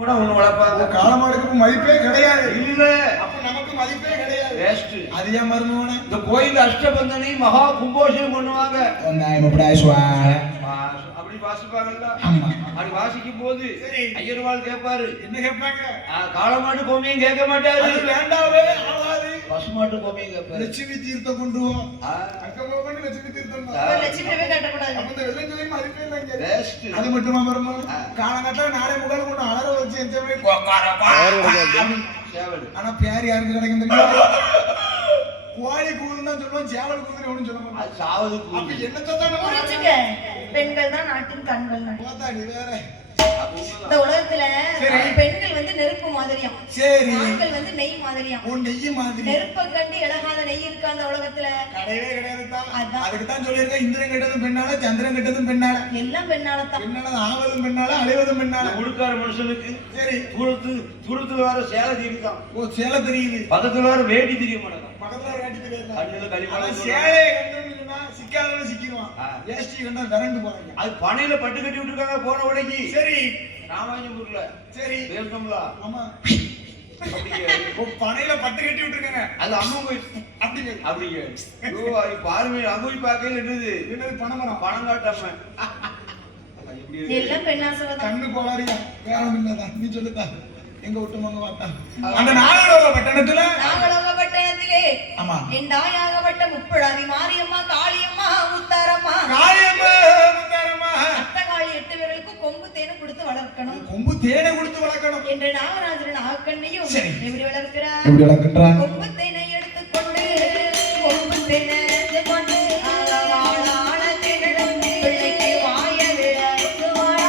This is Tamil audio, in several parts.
கூட ஒண்ணு வளர்ப்பாங்க. காளமாடுக்கு மதிப்பே கிடையாது. இல்ல அப்ப நமக்கு மதிப்பே கிடையாது. வேஸ்ட். அது ஏன் மருமகனே? இந்த கோயில் அஷ்டபந்தனை மகா கும்போஷம் பண்ணுவாங்க. அப்படி வாசிப்பாங்கல்ல. அப்படி வாசிக்கும் போது ஐயர்வாள் கேட்பாரு, என்ன கேட்பாங்க? காளமாட்டு கோமியம் கேட்க மாட்டாரு. வேண்டாவே ஆவாது. பசுமாட்டு கோமியம் கேட்பாரு. லட்சுமி தீர்த்தம் கொண்டு வா. அங்க போக லட்சுமி தீர்த்தம். லட்சுமியவே கட்டக்கூடாது. அப்ப இந்த வெள்ளஞ்சலி மதிப்பே இல்லைங்க. வேஸ்ட். அது மட்டுமா மருமகனே? காலங்கட்டா நாளை முதல் கொண்டு அலற வச்சு எஞ்சமே ஆனா பேர் யாருக்கு கிடைக்கும் தெரியுமா? கோழி கூதுன்னு தான் சொல்லுவோம், சேவல் கூதுன்னு ஒண்ணும் சொல்ல மாட்டோம். சாவது அப்ப என்னத்தான் புரிஞ்சுக்க. பெண்கள் தான் நாட்டின் கண்கள். நீ வேற இந்த உலகத்துல பெண்கள் வந்து நெருப்பு மாதிரியாம், சரி ஆண்கள் வந்து நெய் மாதிரியாம். நெய் மாதிரி. நெருப்பை கண்டு இழகாத நெய் இருக்கா அந்த உலகத்துல? கிடையவே கிடையாது. அதுக்கு தான் சொல்லியிருக்கேன், இந்திரன் கெட்டதும் பெண்ணால, சந்திரன் கெட்டதும் பெண்ணால. எல்லாம் பெண்ணாலதான். பெண்ணால ஆவதும் பெண்ணால, அழிவதும் பெண்ணால. உடுக்கார மனுஷனுக்கு சரி தூரத்துல வேற சேலை தெரியுதான். ஓ சேலை தெரியுது. பக்கத்துல வேற வேட்டி தெரிய மாட்டேங்க. பக்கத்துல வேட்டி தெரியாது. கண்ணுல கழிவான சேலை கண்டா சிக்காதவன சிக்கிடுவான். வேஷ்டி கண்டா விரண்டு போறாங்க. அது பனையில பட்டு கட்டி விட்டுருக்காங்க போன உடைக்கு. சரி ராமாயணபுரத்துல. சரி பேசணும்ல. ஆமா பனையில பட்டு கட்டி விட்டுருக்காங்க. அது அம்மா போய் அப்படிங்க அப்படிங்க. ஓ அது பாருமே அம்மா பார்க்கல என்னது என்னது பணமரம் பணம் காட்டாம எல்லாம் பெண்ணாசை. கண்ணு போவாரியா வேற இல்லதான். நீ சொல்லுதா எங்க விட்டுமாங்க வாட்டா அந்த நாகலோக பட்டணத்திலே ஆமா என் தாயாகப்பட்ட முப்படாதி மாரியம்மா காளியம்மா முத்தாரம்மா அத்தகாளி 8 பேர்களுக்கு கொம்பு தேனை கொடுத்து வளர்க்கணும். கொம்பு தேனை கொடுத்து வளர்க்கணும் என்று நாகராஜன் ஆக்கண்ணையும் எப்படி வளர்க்கிறார்? கொம்பு தேனை எடுத்துக்கொண்டு கொம்பு தேனை கொண்டு பிள்ளைக்கு வாய விளக்குவாரா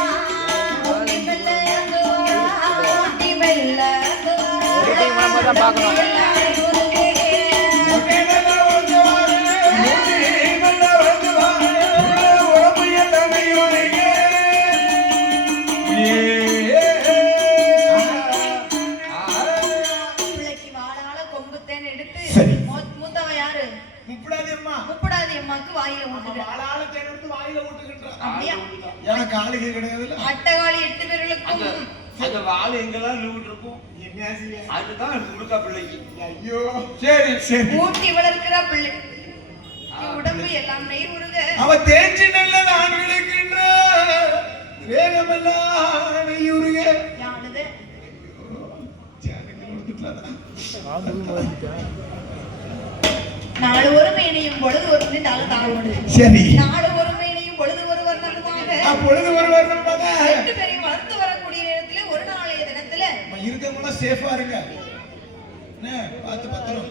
அட்டகாளி 8 பேர்களுக்கும் அந்த வாள் எங்கெல்லாம் லூட் இருக்கும் அதுதான் முழுக்கா பிள்ளைக்கு. ஐயோ சரி சரி ஊட்டி வளர்க்கிற பிள்ளை உடம்பு எல்லாம் நெய் உருக அவ தேஞ்சி நல்ல நான் விளக்கின்ற வேகமெல்லாம் நெய் உருக யானது நாலு ஒரு மேனையும் பொழுது ஒரு நாலு தாழ்வு. சரி நாலு ஒரு மேனையும் பொழுது ஒரு வர்ணமாக பொழுது ஒரு வர்ணமாக 8 பேரையும் வளர்த்து வரக்கூடிய நேரத்துல ஒரு நாளைய தினத்துல இருக்கவங்க சேஃபா இருங்க பார்த்து பத்திரம்.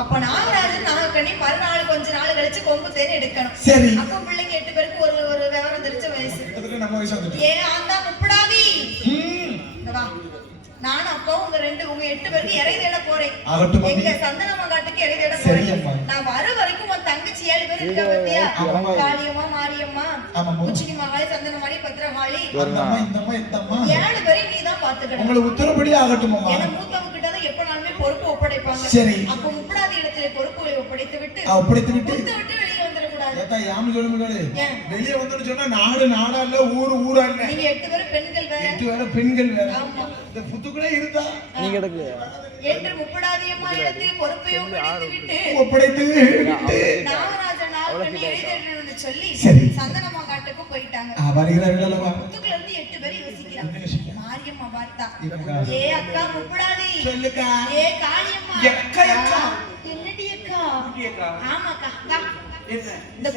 அப்ப நாகராஜன் நாகக்கண்ணி மறுநாள் கொஞ்ச நாள் கழிச்சு கொம்பு தேன் எடுக்கணும். சரி அப்ப பிள்ளைங்க 8 பேருக்கு ஒரு ஒரு விவரம் தெரிஞ்ச வயசு. கிட்டத்தட்ட நம்ம வயசு வந்துட்டு. ஏ ஆந்தா முப்படாதி வா நான் அப்போ உங்க 8 பேருக்கு இறை தேட போறேன். எங்க சந்தனமா காட்டுக்கு இறை தேட போறேன். நான் வர வரைக்கும் உன் தங்கச்சி 7 பேர் இருக்கா பத்தியா? காளியம்மா மாரியம்மா உச்சினி மகாளி சந்தனமாளி பத்திரகாளி இந்தம்மா 7 பேரையும் நீ தான் பாத்துக்கணும். உங்களுக்கு உத்தரப்படி ஆகட்டுமா? ஏன்னா மூத்தவங்க கிட்ட தான் எப்பனாலுமே பொறுப்பு ஒப்படைப்பாங்க. சரி அப்ப முப்படாதி இடத்துல பொறுப்புகளை ஒப்படைத்து விட்டு வெளியே வந்துடக்கூடாது. வெளியே வந்து சொன்னா நாடு நாடா இல்ல ஊரு ஊரா இல்ல. நீங்க 8 பேரும் பெண்கள் வேற 8 பேரும் பெண்கள் வேற. இந்த புத்துக்குள்ளே இருந்தா நீங்க எடுக்கு என்று முப்படாதியம்மா இடத்தில் பொறுப்பையும் ஒப்படைத்து நாகராஜன் நாகக்கண்ணி எழுதிட்டு சொல்லி சந்தனமா காட்டுக்கு போயிட்டாங்க. புத்துக்குள்ள இருந்து 8 பேர் யோசிக்கிறாங்க. மாரியம்மா பார்த்தா ஏ அக்கா முப்படாதி சொல்லுக்கா ஏ காளியம்மா அக்கா அக்கா என்னடி அக்கா ஆமாக்கா வா இந்த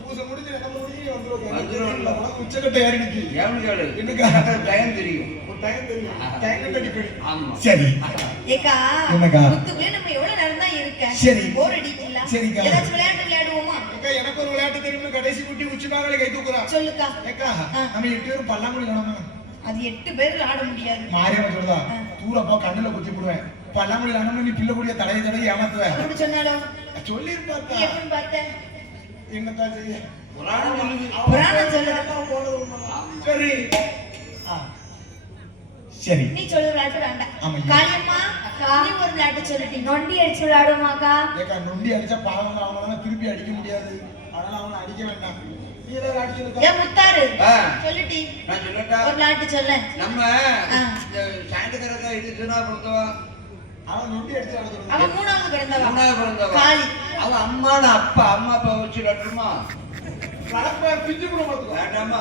பூசை முடிஞ்சு நம்ம முடிஞ்சு வந்துருவாங்க. உச்சக்கட்ட ஏறிடுச்சு. எனக்கு டைம் தெரியும். சரி ஏக்கா புத்துக்குள்ளே நம்ம எவ்வளவு நேரம் தான் இருக்க? சரி போர் அடிக்கல. ஏதாச்சும் விளையாட்டு விளையாடுவோமா? ஏக்கா எனக்கு ஒரு விளையாட்டு தெரியும். கடைசி குட்டி உச்சிக்காக கை தூக்குறா. சொல்லுக்கா. ஏக்கா நம்ம 8 பேரும் பல்லாங்குழி விளையாடணுமா? அது 8 பேர் ஆட முடியாது. மாரியம்மா சொல்றா தூர போ கண்ணுல குத்தி போடுவேன். பல்லாங்குழி விளையாடணும் நீ பிள்ளை கூடிய தடவை ஏமாத்துவேன். அப்படி சொன்னாலும் சொல்லி இருப்பாத்தா. எப்படி பார்த்த? என்னதா செய்ய? புராணம் சொல்லுது. சரி சரி நீ சொல்ல விளையாட்டு வேண்டாம். காளியம்மா நீ ஒரு விளையாட்டு சொல்லிட்டி. நொண்டி அடிச்சு விளையாடுமாக்கா? ஏக்கா நொண்டி அடிச்சா பாவங்க அவங்கள திருப்பி அடிக்க முடியாது. அதனால அவனை அடிக்க வேண்டாம். ஏன் முத்தாரு ஆ. சொல்லிட்டி நான் சொல்லட்டா ஒரு விளையாட்டு சொல்ல நம்ம ஆ. இந்த சாயந்தரத்தை இது சொன்னா பிறந்தவா அவன் நொண்டி அடிச்சு நடந்துருவான். அவன் மூணாவது பிறந்தவா மூணாவது பிறந்தவா காளி அவ அம்மா அம்மா அப்பா வச்சு லட்டுமா கலப்பை பிஞ்சு கூட பார்த்துக்கோ. வேண்டாமா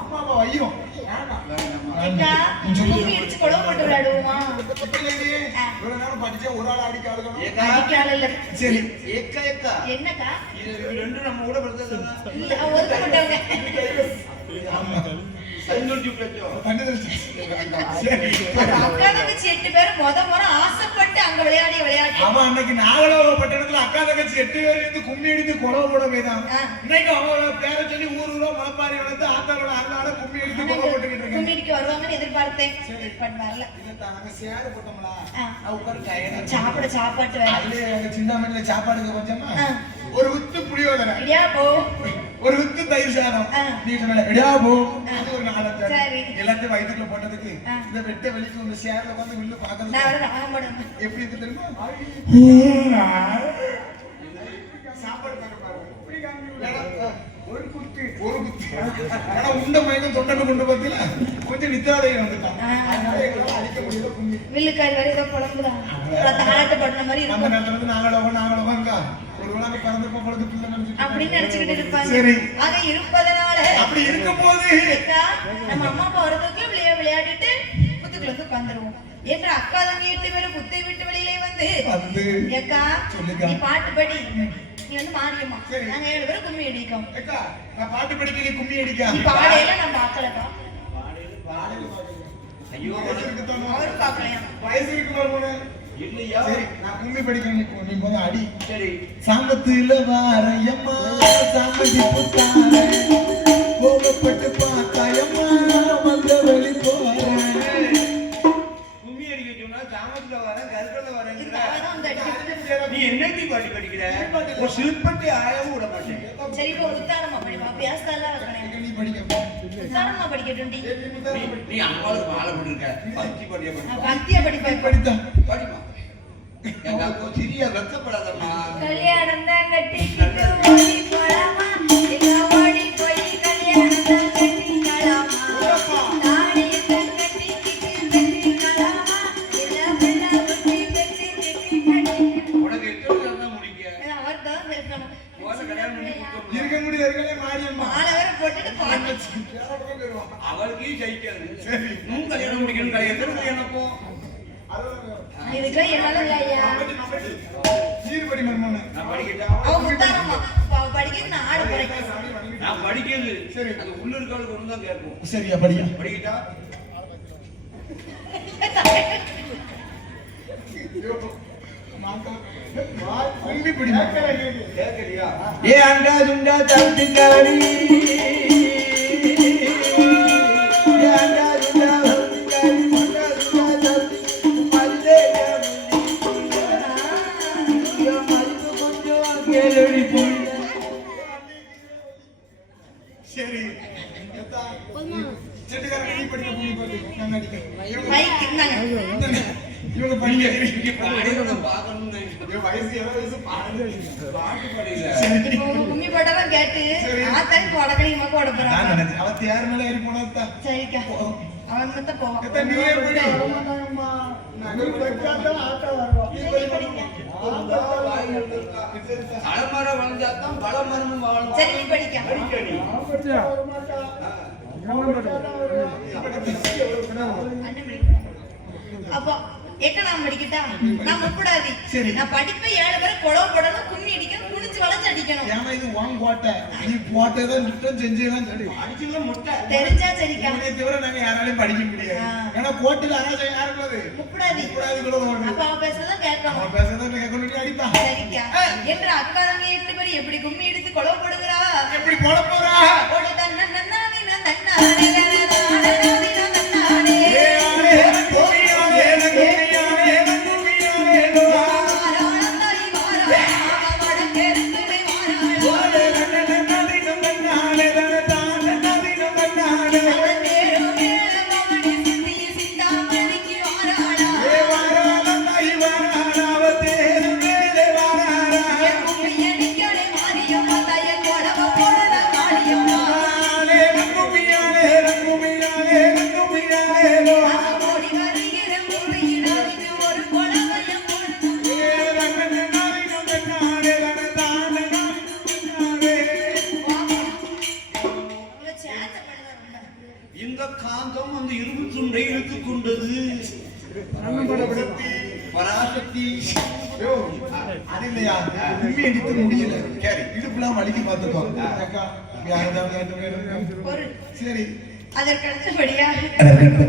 அம்மா அப்பா வையும். வேண்டாம். வேண்டாமா ஏக்கா கும்மி அடிச்சு குளவு போட்டு விளையாடுவோமா இப்படிலேயே இவ்வளவு நேரம் படிச்சா ஒரு ஆள் அடிக்க ஆளுகணும். ஏக்கா அடிக்கால இல்ல சரி. ஏக்கா ஏக்கா என்னக்கா இது ரெண்டும் நம்ம கூட பிறந்ததுதானா இல்ல அவன் ஒதுக்கப்பட்டவங்க ஆமா. சைந்தூர்ஜி பிளச்சோ தண்ணி தெளிச்சு. சரி. ஒரு அக்கா தங்கச்சி 8 பேரும் முறை ஆசைப்பட்டு அங்க விளையாடிய விளையாட்டு அவன் அன்னைக்கு நாகலோக பட்டணத்துல அக்கா தங்கச்சி 8 பேர் இருந்து கும்மி அடித்து குளவு போட போய்தான். ஆ. இன்னைக்கு அவங்களோட பேரை சொல்லி ஊர் ஊரா முளப்பாரி வளர்த்து ஆத்தாரோட அருளால கும்மி அடித்து குளவு போட்டுக்கிட்டு இருக்காங்க. கும்மிடிக்கு வருவாங்கன்னு எதிர்பார்த்தேன் பட் வரல இதைத்தான் நாங்க சேரு போட்டோம்ல. ஆ. உட்காரு டயர்டா. சாப்பாட்டு வேற அதுலயே எங்க சிந்தாமணியில சாப்பாடுக்கு கொஞ்சமா ஆ. ஒரு உத்து புளியோதரை, இடியா போ ஒரு உத்து தயிர் சாதம், ஆ. நீ சொன்ன இடியா போ, ஆ. அது ஒரு நாளத்தை சரி. எல்லாத்தையும் வயிற்றுல போட்டதுக்கு ஆ. இந்த வெட்ட வெளிக்கு இந்த சேர்ல வந்து வில்லு நான் பாக்குறது வர ராக மாட்டேன் எப்படி இருக்கு தெரியுமா? சாப்பாடு தாங்க பாருங்க. ஒரு குத்து ஆனா உண்ட மயக்கம் தொண்டனை கொண்டு பார்த்தீங்களா கொஞ்சம் நித்தாதையை வந்துட்டான். ஆ. அதனால எங்களால அடிக்க முடியல கும்மி. வில்லுக்காரி வரை ஏதோ குழம்புதான் தாளாட்டு படுற மாதிரி அந்த இருக்கும் நேரத்துல இருந்து நாங்களோங்கா ஒரு வேளை பிறந்தப்ப பொழுது பிள்ளை நினைச்சிட்டு அப்படின்னு நினைச்சுக்கிட்டு இருப்பாங்க சரி. ஆக இருப்பதனால அப்படி இருக்கும் போது அக்கா, நம்ம அம்மா அப்பா வரதுக்கு விளையாடிட்டு புத்துக்குள்ள வந்து உட்காந்துருவோம் என்ற அக்கா தங்கி 8 பேரும் புத்தை விட்டு வெளியிலே வந்து வந்து ஏக்கா சொல்லுக்கா. நீ பாட்டு படி நீ வந்து மாரியம்மா சரி. நாங்க 7 பேரும் கும்மி அடிக்கோம் அக்கா நான் பாட்டு படிக்க நீ கும்மி அடிக்கா நீ பாடையில நான் பார்க்கலப்பா ஐயோ வயசு இருக்கு தோணும். அவரும் பார்க்கலையா வயசு இருக்கு மருமகனே. இல்லையா சரி நான் கும்மி படிக்கணும் நீ போத அடி சரி சாமத்துல வாரையம்மா சாமதி புத்தாரே கோபப்பட்டு பார்த்தாயம்மா வந்த வழி போறேன். கும்மி அடிக்க சொன்னா சாமத்துல வரேன் கருக்கல வரேங்கிற இந்த அவதான் வந்து அடிக்கிறது. நீ என்னடி பாட்டு படிக்கிற ஒரு சில்பட்டி ஆயவும் விட மாட்டேன் சரி இப்போ உத்தாரமா படிப்பா பேசலாம் இருக்கணும் எங்க நீ படிக்க உத்தாரமா படிக்கட்டும் டி நீ அம்மாவுக்கு மாலை போட்டிருக்க பக்தி பாடிய நான் பக்தியா படிப்பேன் படித்தா படிமா எங்க அக்கா சிரியா வெக்கப்படாதம்மா கல்யாணம் தான் கட்டிக்கிட்டு ஓடி போலாமா இல்ல ஓடி போய் கல்யாணம் தான் கட்டிக்கலாமா தாடியை தான் கட்டிக்கிட்டு கட்டிக்கலாமா இல்ல பிள்ளை குட்டி பெத்து கட்டிக்கலாம் உனக்கு எத்தனை தான் முடிக்க அவர் தான் பேசணும் போன கல்யாணம் பண்ணி கொடுத்தோம் இருக்க முடியாது மாரியம்மா மாலை வேற போட்டுட்டு பாட்டு அவளுக்கு ஜெயிக்காது உன் கல்யாணம் முடிக்கணும் கல்யாணம் கல்யாணம் போ இதுக்கு என்னால இல்லையா சீர்படி மர்மனே நான் படிக்கிட்டா அவ முத்தாரம்மா படிக்க நான் ஆட போறேன் நான் படிக்கிறது சரி. அது உள்ள இருக்காளுக்கு ஒன்று தான் கேட்போம் சரியா படியா படிக்கிட்டா கும்மி படி கேட்கறியா ஏ அண்டா துண்டா தட்டிக்காரி ஏ அண்டா துண்டா தட்டிக்காரி அண்டா துண்டா தட்டி மல்லே யா மல்லே கொஞ்சம் கேளடி போய் சரி செட்டுக்காரன் நீ படிக்க கும்மி படி நான் அடிக்கிறேன் மைக் இருந்தாங்க இவங்க படிக்க இங்க பாடுறத பார்க்கணும்னு இவன் வயசு எவ்வளவு வயசு பாடு பாட்டு பாடல இப்போ உங்க கும்மி பாட்டெல்லாம் கேட்டு ஆத்தாடி போடக்கணியமா போட நான் போறாங்க நினைச்சேன் அவ தேர் மேல ஏறி போனதா சரிக்கா அவன் மட்டும் போவான் எத்த நீயே படி நான் படிக்காத ஆட்டா வருவான் நீ போய் படிங்க அலமரம் வளர்ந்தாதான் பலமரமும் வாழும் சரி நீ படிக்க படிக்கடி அண்ணன் படிக்க அப்போ எக்கனாம் படிக்கட்டா நான் முப்படாதி சரி. நான் படிப்பை 7 பேரும் குளவு போடணும் கும்மி அடிக்கணும் குனிச்சு வளைச்சு அடிக்கணும் ஏன்னா இது வாங்க கோட்டை நீ போட்டதான் நிட்டம் செஞ்சேதான் சரி அடிச்சுல முட்டை தெரிஞ்சா சரிக்கா இவனை தவிர நாங்க யாராலையும் படிக்க முடியாது ஆ. ஏன்னா கோட்டில அராஜகம் யாருக்கு அது முப்படாதி கூடாது கூட ஓடுது. அப்ப அவ பேசுறதான் கேட்கணும் அவன் பேசுறதை கேட்கணும் நீ அடிப்பா சரிக்கா என்ற அக்கா தங்கி 2 பேரும் எப்படி கும்மி எடுத்து குளவு போடுகிறா எப்படி போட போறா ஓடு தன்ன நன்னானி நன்னானே நன்னானே நன்னானே ஏ ஆளே கோமியானே கோமியானே கோமியானே வாராளந்தாய் வாராள வடக்கெருக்குமே வாராள ஓடே நன்னதி நன்னானே நன்னதி நன்னானே அவன் பேரு மேல மகனி சிந்தி சிந்தாமணிக்கு வாராள ஏ வாராளந்தாய் வாராள தேரு மேலே வாராள கும்மி அடிக்கடி மாரியம்மா தாய குளவு போடுற மாரியம்மா எந்த காந்தம் அந்த இரும்பு துண்டை இழுத்துக் கொண்டது? பராசக்தி. அது இல்லையா, கும்மி அடித்து முடியல, இடுப்புலாம் வலிக்கு பார்த்துக்கோ. சரி, அதற்கு அடுத்தபடியாக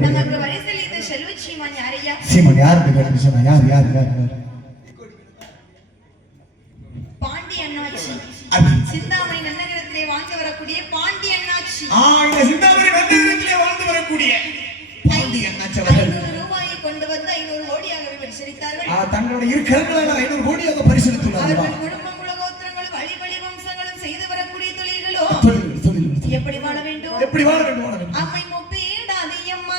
நமக்கு வரிசையில் இந்த செல்வ சீமான் யாரையா? சீமான் யாருக்கு சொன்னா? யார்? பாண்டி அண்ணாச்சி. சிந்தாமணி நன்னகரத்திலே வாழ்ந்து வரக்கூடிய பாண்டி அண்ணாச்சி. இந்த சிந்தாமணி நன்னகரத்திலே வாழ்ந்து வரக்கூடிய பாண்டி அண்ணாச்சி அவர்கள் 500 ரூபாயை கொண்டு வந்து 500 கோடியாகவே பரிசளித்தார்கள். தங்களுடைய இரு கரங்களால் 500 கோடியாக பரிசளித்துள்ளார்கள். அவர்கள் குடும்பம் குலகோத்திரங்களும் வழி வம்சங்களும் செய்து வரக்கூடிய தொழில்களோ எப்படி வாழ வேண்டும்? அம்மை மொப்பிடாது அம்மா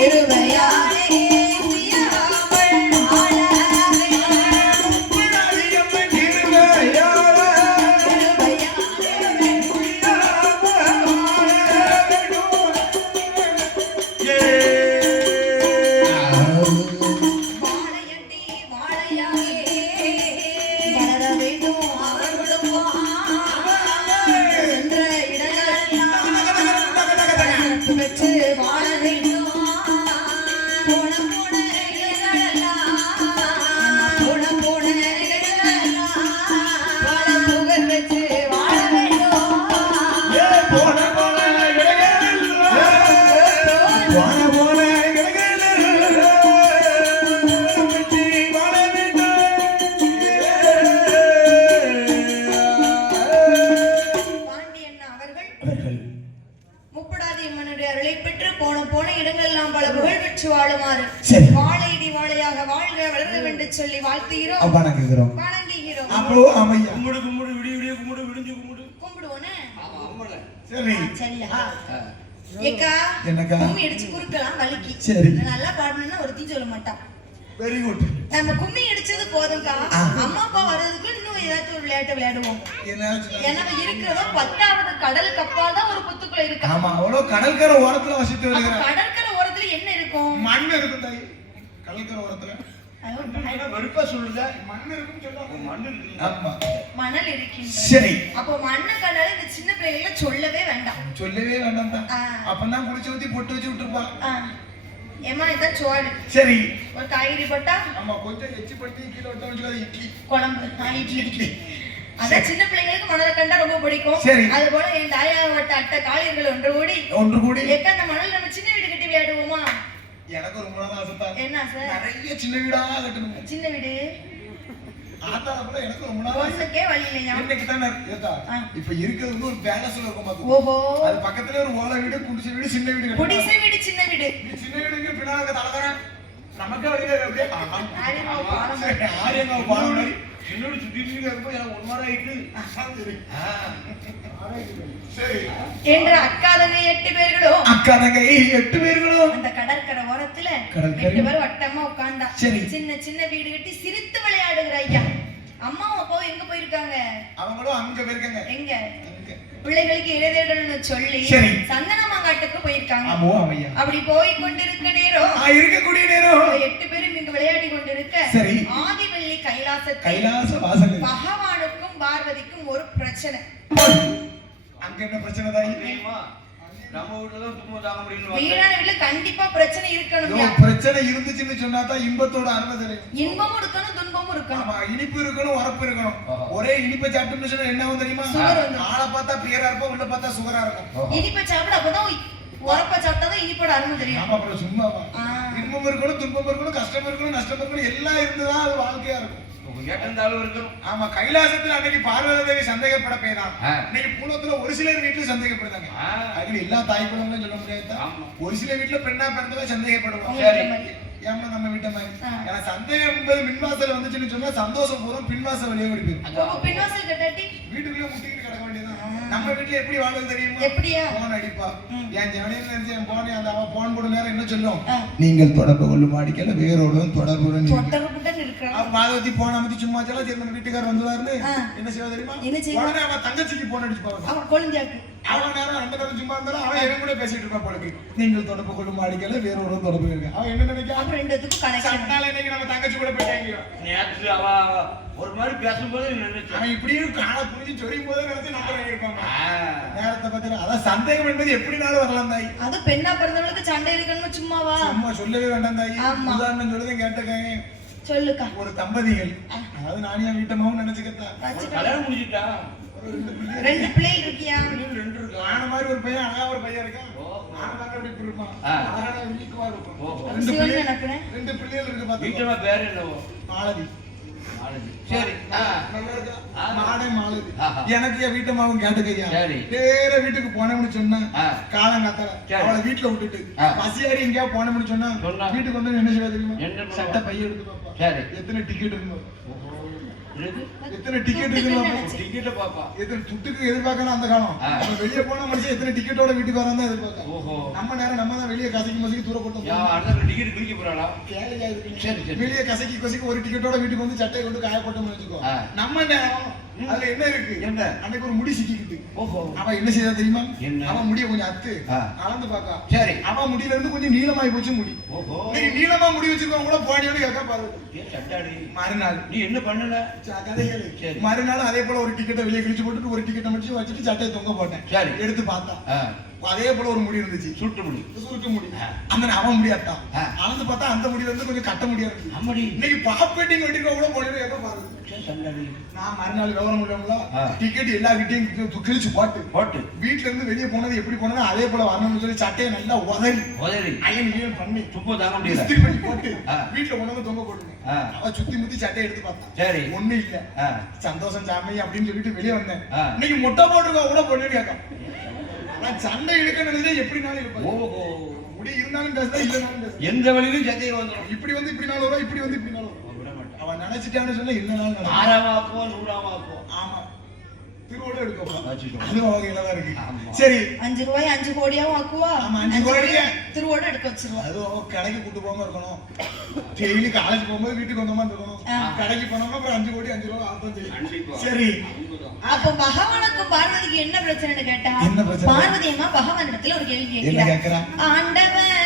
கிருபையாலே வாழையாக வாழ்க வளர வேண்டும் சொல்லி வாழ்த்துகிறோம், வணங்குகிறோம். அப்போ அம்மையா கும்பிடு விடிய விடிஞ்சு கும்பிடுவோனே. சரியா? ஏக்கா கும்மி அடிச்சு குறுக்கலாம் வலிக்கு. சரி, நல்லா பாடணும்னா ஒருத்தையும் சொல்ல மாட்டான். Very good. நம்ம கும்மி அடிச்சது போதும்க்கா. அம்மா அப்பா வர்றதுக்கு இன்னும் ஏதாச்சும் ஒரு விளையாட்டு விளையாடுவோம். ஏன்னா இருக்கிறதோ 10வது கடல் கப்பால் தான் ஒரு புத்துக்குள்ள இருக்கு. ஆமா, அவ்வளவு கடற்கரை ஓரத்துல வசித்து வருகிறேன். கடற்கரை ஓரத்துல என்ன இருக்கும்? மண் இருக்கும் தாய். கடற்கரை ஓரத்துல வெறுப்பா சொல்லுங்க, மண் இருக்கும் சொல்லுவாங்க. மண் இருக்கு. ஆமா, மணல் இருக்கு. சரி, அப்போ மண்ண கண்டால இந்த சின்ன பிள்ளைகளை சொல்லவே வேண்டாம் தான். அப்பதான் குளிச்சு ஊத்தி பொட்டு வச்சு விட்டுருப்பான். ஏமா இதான் சோறு. சரி, ஒரு காய்கறி போட்டா ஆமா, கொஞ்சம் எச்சி பட்டி கீழே விட்டா வச்சுக்காத இட்லி குழம்பு. இட்லி அதான் சின்ன பிள்ளைங்களுக்கு மணலை கண்டா ரொம்ப பிடிக்கும். அது போல என் தாயாவட்ட அட்டை காளியர்கள் ஒன்று கூடி ஏக்கா அந்த மணல் நம்ம சின்ன வீடு கட்டி விளையாடுவோமா? எனக்கு ரொம்ப நாள் ஆசை தான். என்ன சார்? நிறைய சின்ன வீடா கட்டணும். சின்ன வீடு ஆத்தால கூட எனக்கு ரொம்ப நாள் ஆசைக்கே வழி இல்லையா? இன்னைக்கு தான ஏதா இப்ப இருக்கிறது வந்து ஒரு பேலஸ்ல இருக்கும் பாத்து. ஓஹோ, அது பக்கத்துல ஒரு ஓலை வீடு, குடிசை வீடு, சின்ன வீடு. குடிசை வீடு சின்ன வீடுங்க பின்னால தலகற நமக்கு வழியில அப்படியே ஆரியங்க பாடம் என்னோட சுத்திட்டு இருக்கப்ப எனக்கு ஒரு வாரம் ஆயிட்டு. சரி, என்ற அக்காதங்க 8 பேர்களும் அந்த கடற்கரை ஓரத்துல 8 பேர் வட்டமா உட்கார்ந்தா. சின்ன வீடு கட்டி சிரித்து விளையாடுகிற ஐயா. அம்மா அப்பா எங்க போயிருக்காங்க? அவங்களும் அங்க போயிருக்காங்க. எங்க? பிள்ளைகளுக்கு இடைதேடல்னு சொல்லி சந்தனமாங்காட்டுக்கு போயிருக்காங்க. அப்படி போய் கொண்டிருக்க நேரம் இருக்கக்கூடிய நேரம் 8 பேரும் இங்கு விளையாடி கொண்டிருக்க ஆதிவள்ளி கைலாச வாசல் பகவானுக்கும் பார்வதிக்கும் ஒரு பிரச்சனை. அங்க என்ன பிரச்சனை தான் தெரியுமா? நம்ம வீட்டுல தான் துன்பம் தாங்க முடியல. வீடான வீட்ல கண்டிப்பா பிரச்சனை இருக்கணும். பிரச்சனை இருந்துச்சுன்னு சொன்னா தான் இன்பத்தோட அருமை தெரியும். இன்பமும் இருக்கணும், துன்பமும் இருக்கணும். ஆமா, இனிப்பு இருக்கணும், உரப்பு இருக்கணும். ஒரே இனிப்பை சாப்பிட்டோம்னு சொன்னா என்ன ஆகும் தெரியுமா? ஆளை பார்த்தா பியரா இருக்கும், உள்ள பார்த்தா சுகரா இருக்கும். இனிப்பை சாப்பிட அப்பதான் உரப்ப சாப்பிட்டாதான் இனிப்போட அருமை தெரியும். ஆமா, அப்புறம் சும்மாவா? இன்பமும் இருக்கணும், துன்பமும் இருக்கணும், கஷ்டம் இருக்கணும், நஷ்டம் இருக்கணும், எல்லாம் இருந்துதான் அது வாழ்க்கையா இருக்கும். ஆமா, கைலாசத்துல அன்னைக்கு பார்வதி தேவி சந்தேகப்பட போயிதான். இன்னைக்கு பூலத்துல ஒரு சிலர் வீட்டுல சந்தேகப்படுதாங்க. அதுல எல்லா தாய் குழந்தையும் சொல்ல முடியாது. ஒரு சில வீட்டுல பெண்ணா பிறந்தவ சந்தேகப்படுவாங்க. ஏமா நம்ம வீட்டை மாதிரி. ஏன்னா சந்தேகம் என்பது மின்வாசல் வந்துச்சுன்னு சொன்னா சந்தோஷம் போதும், பின்வாசல் வழியே ஓடி போயிடும். பின்வாசல் கட்டாட்டி வீட்டுக்குள்ளே முட்டிக்கிட்டு கிடக்க வேண்டியதான். நம்ம வீட்டுல எப்படி வாழ்றது தெரியுமா? எப்படியா? போன் அடிப்பா. என் ஜனனியில இருந்து என் போன் அந்த அவன் போன் போட நேரம் என்ன சொல்லும்? நீங்கள் தொடர்பு கொள்ளும் அடிக்கல வேரோடும் தொடர்புடன் இருக்கிறான். பாதவதி போன மத்தி சும்மா சொல்ல சரி நம்ம வீட்டுக்காரர் வந்துவாருன்னு என்ன செய்வா தெரியுமா? என்ன செய்வா? உடனே அவன் தங்கச்சிக்கு போன் அடிச்சு போவான். அவன் கொழுந்தியாக்கு அவன் நேரம் அந்த நேரம் சும்மா இருந்தாலும் அவன் எவன் கூட பேசிட்டு இருப்பான் போலுக்கு. நீங்கள் தொடர்பு கொள்ளும் அடிக்கல வேற ஒரு தொடர்பு இருக்கு. அவன் என்ன நினைக்கிறான்? அப்புறம் ரெண்டுத்துக்கும் கனெக்ஷன். சட்டால இன்னைக்கு நம்ம தங்கச்சி கூட போயிட்டாங்க. நேற்று அவ ஒரு மாதிரி பேசும்போது நினைச்சேன் அவன் இப்படியும் காலை புரிஞ்சு சொல்லும் போதே நினைச்சு நம்ம இருப்பாங்க. நேரத்தை பத்தி அதான் சந்தேகம் என்பது எப்படினாலும் வரலாம் தாய். அது பெண்ணா பிறந்தவளுக்கு சண்டை இருக்கணும் சும்மாவா? சும்மா சொல்லவே வேண்டாம் தாய். ஆமா. உதாரணம் சொல்லுதான் கேட்டுக்கங்க. சொல்லுக்கா. ஒரு தம்பதிகள் அதாவது நானியா வீட்டமாவும் நினைச்சுக்கத்தான் கல்யாணம் முடிச்சுட்டா ரெண்டு பிள்ளைகள் இருக்கியா? ரெண்டு இருக்கு ஆன மாதிரி ஒரு பையன் அழகா ஒரு பையன் இருக்கான். ஆன மாதிரி அப்படி இருப்பான். அழகா வீட்டுக்குவா இருப்பான். ரெண்டு சிவன் பிள்ளைகள் நினைக்கிறேன். ரெண்டு பிள்ளைகள் இருக்கு பாத்தீங்களா? வீட்டுல பேர் என்னவோ மாலதி. சரி நல்லா இருக்கா? மாடே மாலதி. ஆஹா. எனக்கு என் வீட்டமாவும் கேட்டுக்கையா. சரி. நேர வீட்டுக்கு போனேன்னு சொன்னா ஆ. காலங்காத்தால சரி. அவளை வீட்டுல விட்டுட்டு ஆ. பசியாரி எங்கேயா போனேன்னு சொன்னா சொன்னா. வீட்டுக்கு வந்து என்ன செய்வா தெரியுமா? என்ன பண்ணுவா? சட்டை பைய எடுத்து பாப்பா. சரி. எத்தனை டிக்கெட் இருக்கு? இருக்கு எத்தனை டிக்கெட் இருக்கு? டிக்கெட்ட பாப்பா எத்தனை துட்டுக்கு எதிர்பார்க்கணும் அந்த காலம். ஆ. நம்ம வெளிய போன மனுஷன் எத்தனை டிக்கெட்டோட வீட்டுக்கு வரான் தான் எதிர்பார்க்க. ஓஹோ நம்ம நேரம் நம்ம தான் வெளிய கசக்கி மசக்கி தூர போட்டோம். அடுத்த டிக்கெட் கிழிக்க போறாளா கேளையா இருக்கு. சரி, சரி. வெளிய கசக்கி கொசக்கி ஒரு டிக்கெட்டோட வீட்டுக்கு வந்து சட்டையை கொண்டு காய போட்டோம்னு வச்சுக்கோ. ஆ. நம்ம நேரம் அதுல என்ன இருக்கு? என்ன? அன்னைக்கு ஒரு முடி சிக்கிக்கிட்டு. ஓஹோ அவன் என்ன செய்தா தெரியுமா? என்ன? அவன் முடிய கொஞ்சம் அத்து ஆ. அளந்து பாக்கா. சரி அவன் முடியில இருந்து கொஞ்சம் நீளமாயி போச்சு முடி. ஓஹோ நீ நீளமா முடி வச்சிருக்கவங்க கூட போனியோட கேட்க பாரு. ஏன் சட்டாடி மறுநாள் நீ என்ன பண்ணல கதைகள் சரி. மறுநாள் அதே போல ஒரு டிக்கெட்டை வெளியே கிழிச்சு போட்டுட்டு ஒரு டிக்கெட்டை முடிச்சு வச்சுட்டு சட்டையை தொங்க போட்டேன். சரி. எடுத்து பார்த்தா ஆ, அதே போல ஒரு முடி இருந்துச்சு. சுட்டு முடி சுருட்டு முடி. அந்த அவன் முடியாதான். ஆ. அளந்து பார்த்தா அந்த முடியில இருந்து கொஞ்சம் கட்ட முடியா இருக்கு. அம்மடி இன்னைக்கு பாப்பேட்டிங் வெட்டிக்க கூட போனியோட கேட்க பாரு. ஏன் சட்டாடி நான் மறுநாள் விவரம் முடியாமல ஆ. டிக்கெட் எல்லா கிட்டையும் கிழிச்சு போட்டு போட்டு வீட்டுல இருந்து வெளியே போனது எப்படி போனது அதே போல வரணும்னு சொல்லி சட்டையை நல்லா உதறி உதறி அயன் கியன் பண்ணி சும்மா தாங்க முடியல இஸ்திரி பண்ணி போட்டு ஆ. வீட்டுல கொண்டு வந்து தொங்க போட்டுங்க. ஆ. அவ சுத்தி முத்தி சட்டையை எடுத்து பார்த்தா சரி ஒண்ணு இல்ல. ஆ, சந்தோஷம் சாமி அப்படின்னு சொல்லிட்டு வெளியே வந்தேன். ஆ. இன்னைக்கு முட்டை போட்டுருக்கா கூட பொண்ணு கேட்கும். நான் சண்டை இழுக்க நினைச்சா எப்படினாலும் இருப்பேன். ஓஹோ முடி இருந்தாலும் பேசுதா இல்லைனாலும் பேசுதா. எந்த வழியிலும் சத்தியம் வந்துடும் இப்படி வந்து இப்படி நாள் வரும் இப்படி வந்து இப்படி நாள் வரும். விட மாட்டேன் அவன் நினைச்சிட்டான்னு சொன்னா இல்லைனாலும் நடக்கும். ஆறாமாப்போ நூறாமாப்போ ஆமா திருவோட எடுக்க வச்சுக்கோ அது வகையில தான் இருக்கு. ஆமா. சரி 5 ரூபாய் 5 கோடியாவும் ஆக்குவா. ஆமா, 5 கோடியா? திருவோட எடுக்க வச்சிருவா. அதுவும் கடைக்கு கூட்டு போகாம இருக்கணும். டெய்லி காலேஜ் போகும்போது வீட்டுக்கு வந்த மாதிரி இருக்கணும். கடைக்கு போனோம்னா அப்புறம் 5 கோடி 5 ரூபா ஆகும் கண்டிப்பா. சரி அப்ப பகவானுக்கும் பார்வதிக்கு என்ன பிரச்சனைன்னு கேட்டா என்ன பிரச்சனை? பார்வதி அம்மா பகவான் இடத்துல ஒரு கேள்வி என்ன கேட்கிறா. கேக்குறா? ஆண்டவன்